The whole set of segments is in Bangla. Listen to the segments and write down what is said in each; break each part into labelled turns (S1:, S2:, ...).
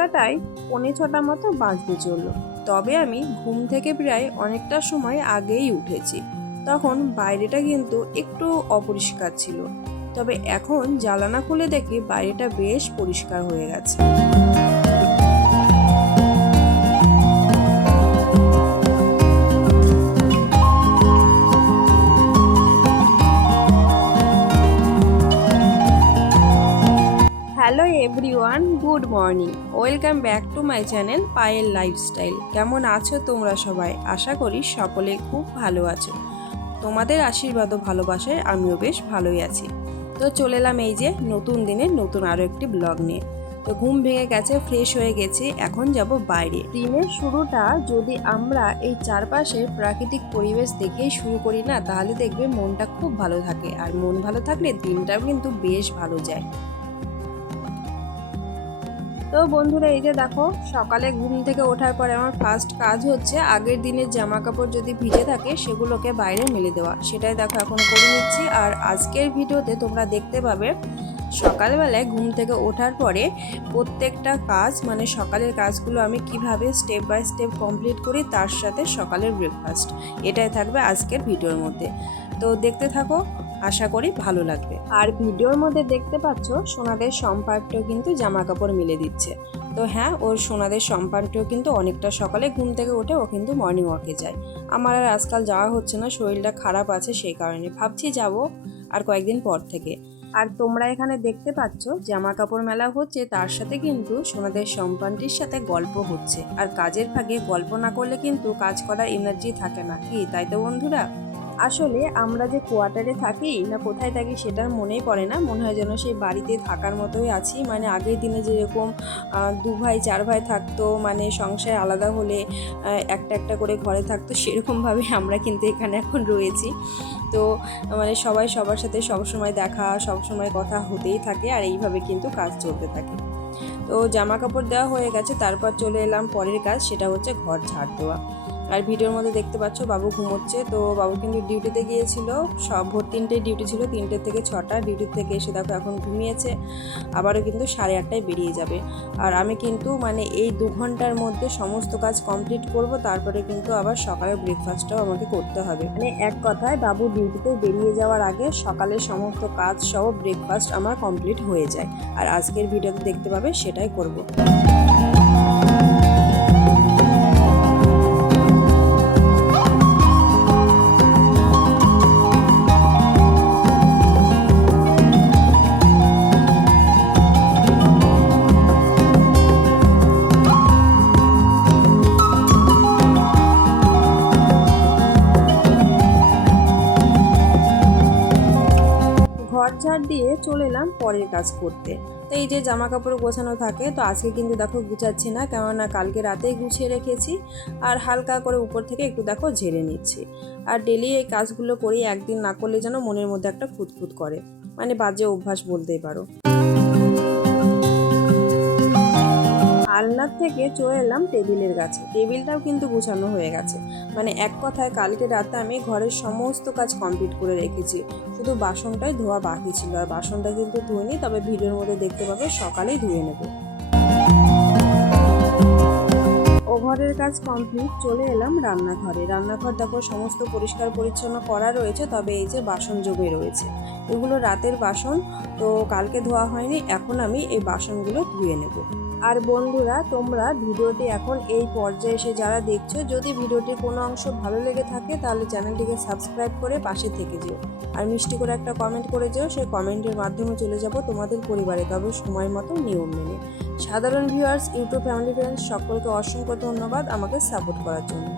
S1: কাটায় পৌনে ছটা মতো বাজতে চলল। তবে আমি ঘুম থেকে প্রায় অনেকটা সময় আগেই উঠেছি। তখন বাইরেটা কিন্তু একটু অপরিষ্কার ছিল। তবে এখন জ্বালানা খুলে দেখি বাইরেটা বেশ পরিষ্কার হয়ে গেছে। Morning welcome back to my channel Payel lifestyle কেমন আছো তোমরা সবাই? আশা করি সকলে খুব ভালো আছো। তোমাদের আশীর্বাদ ও ভালোবাসায় আমিও বেশ ভালোই আছি। তো চলে এলাম এই যে নতুন দিনে নতুন আরও একটি ব্লগ নিয়ে। তো ঘুম ভেঙে গেছে ফ্রেশ হয়ে গেছি, এখন যাব বাইরে। দিনের শুরুটা যদি আমরা এই চারপাশের প্রাকৃতিক পরিবেশ দেখেই শুরু করি না, তাহলে দেখবে মনটা খুব ভালো থাকে। আর মন ভালো থাকলে দিনটাও কিন্তু বেশ ভালো যায়। তো বন্ধুরা, এই যে দেখো, সকালে ঘুম থেকে ওঠার পরে আমার ফার্স্ট কাজ হচ্ছে আগের দিনের জামা কাপড় যদি ভিজে থাকে, সেগুলোকে বাইরে মেলে দেওয়া। সেটাই দেখো, এখন করে নিচ্ছি। আর আজকের ভিডিওতে তোমরা দেখতে পাবে, সকালবেলায় ঘুম থেকে ওঠার পরে প্রত্যেকটা কাজ মানে সকালের কাজগুলো আমি কীভাবে স্টেপ বাই স্টেপ কমপ্লিট করি, তার সাথে সকালের ব্রেকফাস্ট এটাই থাকবে আজকের ভিডিওর মধ্যে। তো দেখতে থাকো আশা করি ভালো লাগবে। আর ভিডিওর মধ্যে দেখতে পাচ্ছ, সোনাদের সম্পারটিও কিন্তু জামা কাপড় মিলে দিচ্ছে। তো হ্যাঁ ওর সোনাদের সম্পানটিও কিন্তু অনেকটা সকালে ঘুম থেকে উঠে ও কিন্তু মর্নিং ওয়াকে যায়। আমার আর আজকাল যাওয়া হচ্ছে না, শরীরটা খারাপ আছে সেই কারণে। ভাবছি যাব আর কয়েকদিন পর থেকে। আর তোমরা এখানে দেখতে পাচ্ছ জামা কাপড় মেলা হচ্ছে, তার সাথে কিন্তু সোনাদের সম্পানটির সাথে গল্প হচ্ছে। আর কাজের ফাঁকে গল্প না করলে কিন্তু কাজ করার এনার্জি থাকে না। কি, তাই তো বন্ধুরা? আসলে আমরা যে কোয়ার্টারে থাকি না কোথায় থাকি সেটার মনেই পড়ে না। মনে হয় যেন সেই বাড়িতে থাকার মতোই আছি। মানে আগের দিনে যেরকম দু ভাই, চার ভাই থাকতো মানে সংসার আলাদা হলে একটা একটা করে ঘরে থাকতো সেরকমভাবে আমরা কিন্তু এখানে এখন রয়েছি। তো মানে সবাই সবার সাথে সবসময় দেখা, সবসময় কথা হতেই থাকে আর এইভাবে কিন্তু কাজ চলতে থাকে। তো জামা কাপড় দেওয়া হয়ে গেছে, তারপর চলে এলাম পরের কাজ, সেটা হচ্ছে ঘর ঝাড় দেওয়া। আর ভিডিওর মধ্যে দেখতে পাচ্ছ বাবু ঘুমোচ্ছে। তো বাবু কিন্তু ডিউটিতে গিয়েছিল। সব ভোর তিনটে ডিউটি ছিল। তিনটে থেকে ছটা। ডিউটি থেকে এসে দেখো এখন ঘুমিয়েছে। আবারও কিন্তু সাড়ে আটটায় বেরিয়ে যাবে। আর আমি কিন্তু মানে এই দু ঘণ্টার মধ্যে সমস্ত কাজ কমপ্লিট করব। তারপরে কিন্তু আবার সকালের ব্রেকফাস্টটাও আমাকে করতে হবে। মানে এক কথায় বাবু ডিউটিতে বেরিয়ে যাওয়ার আগে সকালের সমস্ত কাজ সহ ব্রেকফাস্ট আমার কমপ্লিট হয়ে যায়। আর আজকের ভিডিওতে দেখতে পাবে সেটাই করব। ঘর ঝাড় দিয়ে চলে এলাম পরের কাজ করতে। তো এই যে জামা কাপড় গোছানো থাকে, তো আজকে কিন্তু দেখো গুছাচ্ছি না, কেননা কালকে রাতেই গুছিয়ে রেখেছি। আর হালকা করে উপর থেকে একটু দেখো ঝেড়ে নিচ্ছি। আর ডেলি এই কাজগুলো করি, একদিন না করলে যেন মনের মধ্যে একটা ফুটফুট করে। মানে বাজে অভ্যাস বলতেই পারো। আলনার থেকে চলে এলাম টেবিলের কাছে। টেবিলটাও কিন্তু গুছানো হয়ে গেছে। মানে এক কথায় কালকে রাতে আমি ঘরের সমস্ত কাজ কমপ্লিট করে রেখেছি। শুধু বাসনটাই ধোয়া বাকি ছিল আর বাসনটা কিন্তু ধুয়ে ধুইনি, তবে ভিডিওর মধ্যে দেখতে পাবে সকালেই ধুয়ে নেব। ঘরের কাজ কমপ্লিট, চলে এলাম রান্নাঘরে। রান্নাঘর দেখো সমস্ত পরিষ্কার পরিচ্ছন্ন করা রয়েছে, তবে এই যে বাসন জমে রয়েছে। এগুলো রাতের বাসন, তো কালকে ধোয়া হয়নি, এখন আমি এই বাসনগুলো ধুয়ে নেব। আর বন্ধুরা, তোমরা ভিডিওটি এখন এই পর্যায়ে এসে যারা দেখছ, যদি ভিডিওটির কোনো অংশ ভালো লেগে থাকে, তাহলে চ্যানেলটিকে সাবস্ক্রাইব করে পাশে থেকে যেও। আর মিষ্টি করে একটা কমেন্ট করে যেও, সেই কমেন্টের মাধ্যমে চলে যাব তোমাদের পরিবারে, তবে সময় মতো নিয়ম মেনে। সাধারণ ভিউয়ার্স ইউটিউব ফ্যামিলি ফ্রেন্ডস সকলকে অসংখ্য ধন্যবাদ আমাকে সাপোর্ট করার জন্য।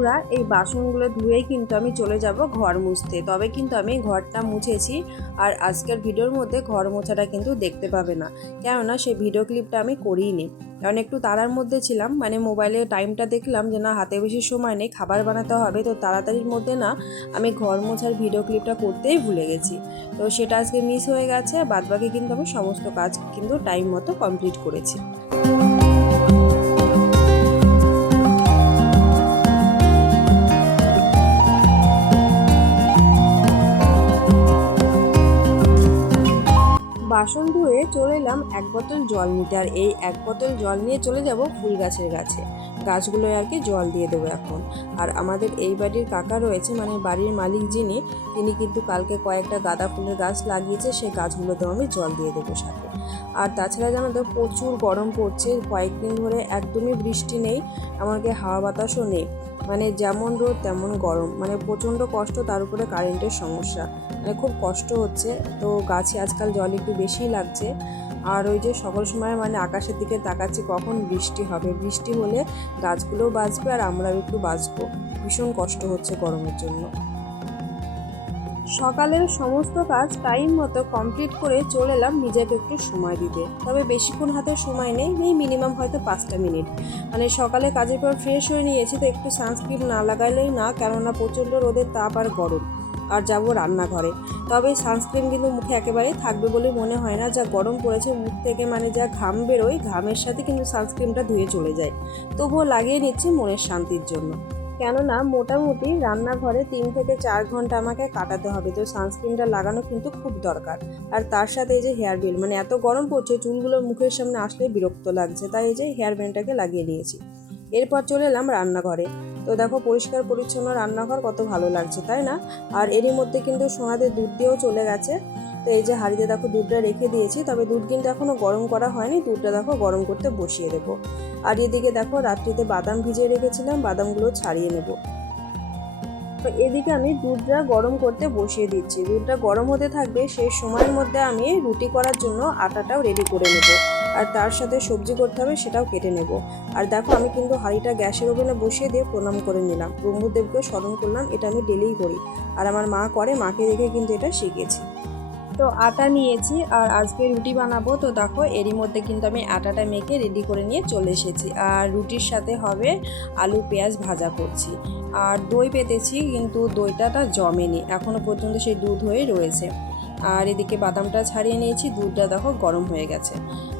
S1: বন্ধুরা, এই বাসনগুলো ধুয়েই কিন্তু আমি চলে যাব ঘর মুছতে। তবে কিন্তু আমি ঘরটা মুছেছি আর আজকের ভিডিওর মধ্যে ঘর মোছাটা কিন্তু দেখতে পাবে না। কেননা সেই ভিডিও ক্লিপটা আমি করিনি। কারণ একটু তাড়ার মধ্যে ছিলাম মানে মোবাইলে টাইমটা দেখলাম যে না, হাতে বেশি সময় নেই, খাবার বানাতে হবে, তো তাড়াতাড়ির মধ্যে না আমি ঘর মোছার ভিডিও ক্লিপটা করতেই ভুলে গেছি। তো সেটা আজকে মিস হয়ে গেছে, বাদবাকি কিন্তু আমি সমস্ত কাজ কিন্তু টাইম মতো কমপ্লিট করেছি। বাসন ধুয়ে চলে এলাম এক বোতল জল নিতে। আর এই এক বোতল জল নিয়ে চলে যাব ফুল গাছের গাছে। গাছগুলোয় আর কি জল দিয়ে দেবো এখন। আর আমাদের এই বাড়ির কাকা রয়েছে মানে বাড়ির মালিক যিনি, তিনি কিন্তু কালকে কয়েকটা গাঁদা ফুলের গাছ লাগিয়েছে, সেই গাছগুলোতেও আমি জল দিয়ে দেবো সাথে। আর তাছাড়া জানো তো, প্রচুর গরম পড়ছে, কয়েকদিন ধরে একদমই বৃষ্টি নেই, আমাকে হাওয়া বাতাসও নেই। মানে যেমন রোদ তেমন গরম। মানে প্রচণ্ড কষ্ট, তার উপরে কারেন্টের সমস্যা। মানে খুব কষ্ট হচ্ছে। তো গাছে আজকাল জল একটু বেশিই লাগছে। আর ওই যে সকল সময় মানে আকাশের দিকে তাকাচ্ছি, কখন বৃষ্টি হবে? বৃষ্টি হলে গাছগুলোও বাঁচবে আর আমরাও একটু বাঁচবো। ভীষণ কষ্ট হচ্ছে গরমের জন্য। সকালের সমস্ত কাজ টাইম মতো কমপ্লিট করে চলে এলাম নিজেকে একটু সময় দিতে। তবে বেশিক্ষণ হাতে সময় নেই নেই মিনিমাম হয়তো পাঁচটা মিনিট মানে সকালে কাজের পর ফ্রেশ হয়ে নিয়েছি, তো একটু সানস্ক্রিন না লাগাইলেই না, কেননা প্রচণ্ড রোদের তাপ আর গরম। আর যাব রান্নাঘরে। তবে সানস্ক্রিন কিন্তু মুখে একেবারেই থাকবে বলে মনে হয় না। যা গরম পড়েছে মুখ থেকে মানে যা ঘাম বেরোয়, ঘামের সাথে কিন্তু সানস্ক্রিনটা ধুয়ে চলে যায়। তবুও লাগিয়ে নিচ্ছি মনের শান্তির জন্য। কেননা মোটামুটি রান্নাঘরে তিন থেকে চার ঘণ্টা আমাকে কাটাতে হবে। তো সানস্ক্রিনটা লাগানো কিন্তু খুব দরকার। আর তার সাথে এই যে হেয়ার বেল মানে এত গরম পড়ছে, চুলগুলো মুখের সামনে আসলে বিরক্ত লাগছে। তাই এই যে হেয়ার ব্যান্ডটাকে লাগিয়ে নিয়েছি। এরপর চলে এলাম রান্নাঘরে। তো দেখো, পরিষ্কার পরিচ্ছন্ন রান্নাঘর কত ভালো লাগছে, তাই না? আর এরই মধ্যে কিন্তু সোনাদের দুধ দিয়েও চলে গেছে। তো এই যে হাঁড়িতে দেখো দুধটা রেখে দিয়েছি, তবে দুধ কিন্তু এখনও গরম করা হয়নি। দুধটা দেখো গরম করতে বসিয়ে দেবো। আর এদিকে দেখো, রাত্রিতে বাদাম ভিজিয়ে রেখেছিলাম, বাদামগুলো ছাড়িয়ে নেব। তো এদিকে আমি দুধটা গরম করতে বসিয়ে দিচ্ছি। দুধটা গরম হতে থাকবে, সেই সময়ের মধ্যে আমি রুটি করার জন্য আটাটাও রেডি করে নেব। আর তার সাথে সবজি করতে হবে সেটাও কেটে নেব। আর দেখো আমি কিন্তু হাঁড়িটা গ্যাসের ওভেনে বসিয়ে দিয়ে প্রণাম করে নিলাম। ব্রহ্মদেবকে স্মরণ করলাম, এটা আমি ডেলিই করি। আর আমার মা করে, মাকে দেখে কিন্তু এটা শিখেছি তো আটা নিয়েছি আর আজকে রুটি বানাবো। তো দেখো এরই মধ্যে কিন্তু আমি আটাটা মেখে রেডি করে নিয়ে চলে এসেছি। আর রুটির সাথে হবে আলু পেঁয়াজ ভাজা করছি। আর দই পেতেছি কিন্তু দইটাটা জমেনি। এখনও পর্যন্ত সেই দুধ হয়ে রয়েছে। আর এদিকে বাদামটা ছাড়িয়ে নিয়েছি, দুধটা দেখো গরম হয়ে গেছে।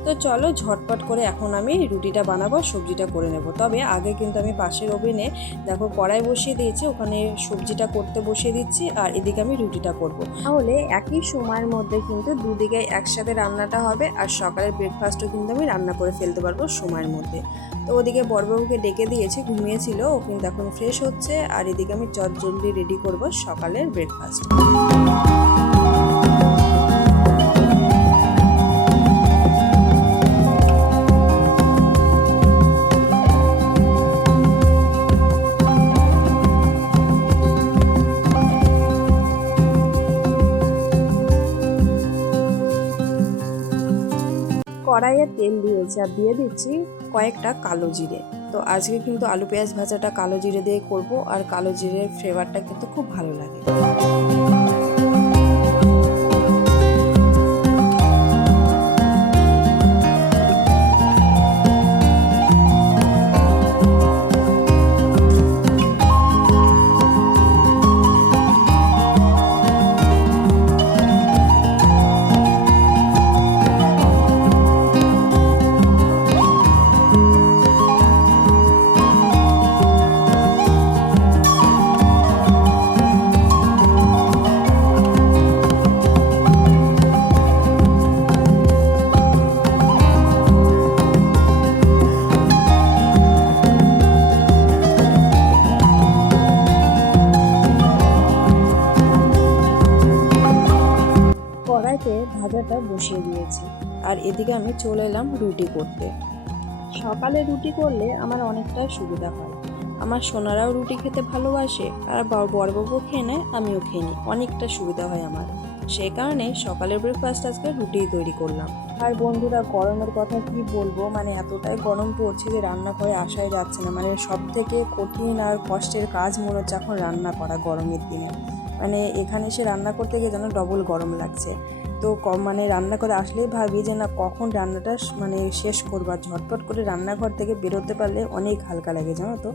S1: তো চলো ঝটপট করে এখন আমি রুটিটা বানাবো সবজিটা করে নেব। তবে আগে কিন্তু আমি পাশের ওভেনে দেখো কড়াই বসিয়ে দিয়েছি, ওখানে সবজিটা করতে বসিয়ে দিচ্ছি আর এদিকে আমি রুটিটা করব। তাহলে একই সময়ের মধ্যে কিন্তু দুদিকে একসাথে রান্নাটা হবে আর সকালের ব্রেকফাস্টও কিন্তু আমি রান্না করে ফেলতে পারব সময়ের মধ্যে। তো ওদিকে বড়বাবুকে ডেকে দিয়েছি, ঘুমিয়েছিল, ও কিন্তু এখন ফ্রেশ হচ্ছে আর এদিকে আমি চট জলদি রেডি করব সকালের ব্রেকফাস্ট কড়াইয়ে তেল দিয়েছি আর দিয়ে দিচ্ছি কয়েকটা কালো জিরে। তো আজকে কিন্তু আলু পেঁয়াজ ভাজাটা কালো জিরে দিয়ে করব আর কালো জিরের ফ্লেভারটা কিন্তু খুব ভালো লাগে। বসিয়ে দিয়েছি। আর এদিকে আমি চলে এলাম রুটি করতে। সকালে রুটি করলে আমার অনেকটা সুবিধা হয়। আমার সোনারাও রুটি খেতে ভালোবাসে, আর বড়বাবু খেয়ে নেয়, আমিও খেয়ে নিই। অনেকটা সুবিধা হয় আমার। সেই কারণে সকালের ব্রেকফাস্ট আজকে রুটিই তৈরি করলাম। আর বন্ধুরা, গরমের কথা কি বলব? মানে এতটাই গরম পড়ছে যে রান্না করে আসাই যাচ্ছে না। মানে সব থেকে কঠিন আর কষ্টের কাজ মনে হচ্ছে এখন রান্না করা গরমের দিনে। মানে এখানে এসে রান্না করতে গিয়ে যেন ডবল গরম লাগছে। তো মানে রান্না করে আসলেই ভাবি যে না, কখন রান্নাটা মানে শেষ করবা? ঝটপট করে রান্নাঘর থেকে বেরোতে পারলে অনেক হালকা লাগে, জানো তো?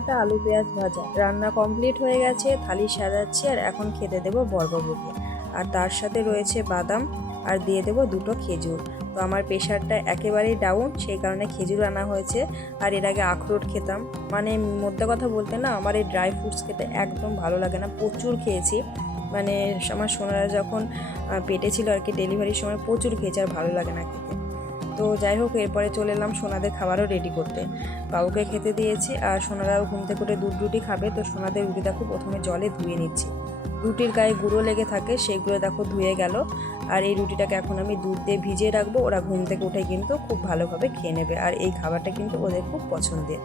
S1: সাথে আলু পেঁয়াজ ভাজা। রান্না কমপ্লিট হয়ে গেছে, থালি সাজাচ্ছি আর এখন খেতে দেবো বর্গভোগে। আর তার সাথে রয়েছে বাদাম আর দিয়ে দেবো দুটো খেজুর। তো আমার প্রেশারটা একেবারেই ডাউন সেই কারণে খেজুর আনা হয়েছে। আর এর আগে আখরোট খেতাম। মানে মধ্যে কথা বলতে না, আমার এই ড্রাই ফ্রুটস খেতে একদম ভালো লাগে না। প্রচুর খেয়েছি। মানে আমার সোনারা যখন পেটে ছিল আর কি ডেলিভারির সময় প্রচুর খেয়েছি আর ভালো লাগে না খেতে। তো যাই হোক, এরপরে চলে এলাম সোনাদের খাবারও রেডি করতে। বাবুকে খেতে দিয়েছি আর সোনারাও ঘুম থেকে উঠে দুধ রুটি খাবে, তো সোনাদের রুটি দেখো প্রথমে জলে ধুয়ে নিচ্ছি। রুটির গায়ে গুঁড়ো লেগে থাকে, সেগুলো দেখো ধুয়ে গেল। আর এই রুটিটাকে এখন আমি দুধ দিয়ে ভিজিয়ে রাখব, ওরা ঘুম থেকে উঠে কিন্তু খুব ভালোভাবে খেয়ে নেবে। আর এই খাবারটা কিন্তু ওদের খুব পছন্দের।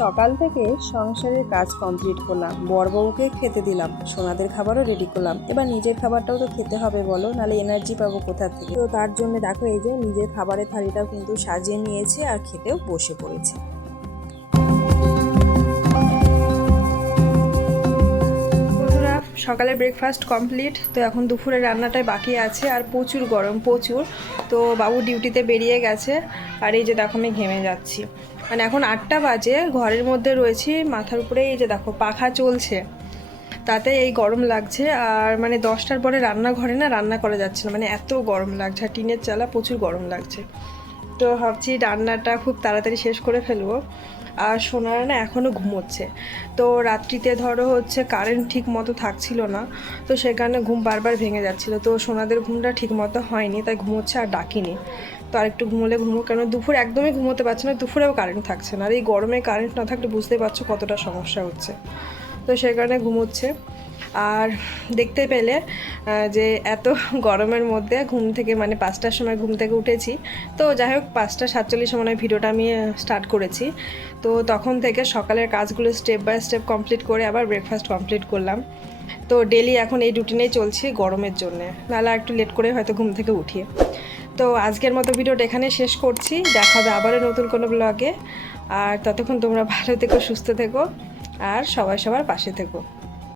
S1: সকাল থেকে সংসারের কাজ কমপ্লিট করলাম। বরবউকে খেতে দিলাম। সোনাদের খাবারও রেডি করলাম। এবার নিজের খাবারটাও তো খেতে হবে বলো, নাহলে এনার্জি পাবো কোথা থেকে? তো তার জন্য দেখো এই যে নিজের খাবারের থালিটাও কিন্তু সাজিয়ে নিয়েছে আর খেতেও বসে পড়েছে। সকালে ব্রেকফাস্ট কমপ্লিট তো এখন দুপুরে রান্নাটাই বাকি আছে আর প্রচুর গরম, প্রচুর। তো বাবু ডিউটিতে বেরিয়ে গেছে। আর এই যে দেখো আমি ঘেমে যাচ্ছি। মানে এখন আটটা বাজে, ঘরের মধ্যে রয়েছি, মাথার উপরে এই যে দেখো, পাখা চলছে। তাতে এই গরম লাগছে, আর মানে দশটার পরে রান্নাঘরে না রান্না করা যাচ্ছে না মানে এত গরম লাগছে, আর টিনের চালা প্রচুর গরম লাগছে। তো ভাবছি রান্নাটা খুব তাড়াতাড়ি শেষ করে ফেলব। আর সোনারা না এখনও ঘুমোচ্ছে। তো রাত্রিতে ধরো হচ্ছে কারেন্ট ঠিক মতো থাকছিল না, তো সেখানে ঘুম বারবার ভেঙে যাচ্ছিল। তো সোনাদের ঘুমটা ঠিক মতো হয়নি, তাই ঘুমোচ্ছে আর ডাকিনি। তো আর একটু ঘুমোলে ঘুমো কেন দুপুর একদমই ঘুমোতে পারছে না, দুপুরেও কারেন্ট থাকছে না। আর এই গরমে কারেন্ট না থাকলে বুঝতে পারছ কতটা সমস্যা হচ্ছে। তো সেই কারণে ঘুমোচ্ছে। আর দেখতে পেলে যে এত গরমের মধ্যে ঘুম থেকে মানে পাঁচটার সময় ঘুম থেকে উঠেছি। তো যাই হোক, পাঁচটা সাতচল্লিশ সময় ভিডিওটা আমি স্টার্ট করেছি। তো তখন থেকে সকালের কাজগুলো স্টেপ বাই স্টেপ কমপ্লিট করে আবার ব্রেকফাস্ট কমপ্লিট করলাম। তো ডেলি এখন এই রুটিনেই চলছি গরমের জন্যে। নাহলে একটু লেট করে হয়তো ঘুম থেকে উঠিয়ে তো আজকের মতো ভিডিওটা এখানে শেষ করছি। দেখা হবে আবারও নতুন কোনো ব্লগে আর ততক্ষণ তোমরা ভালো থেকো, সুস্থ থেকো, আর সবাই সবার পাশে থেকো।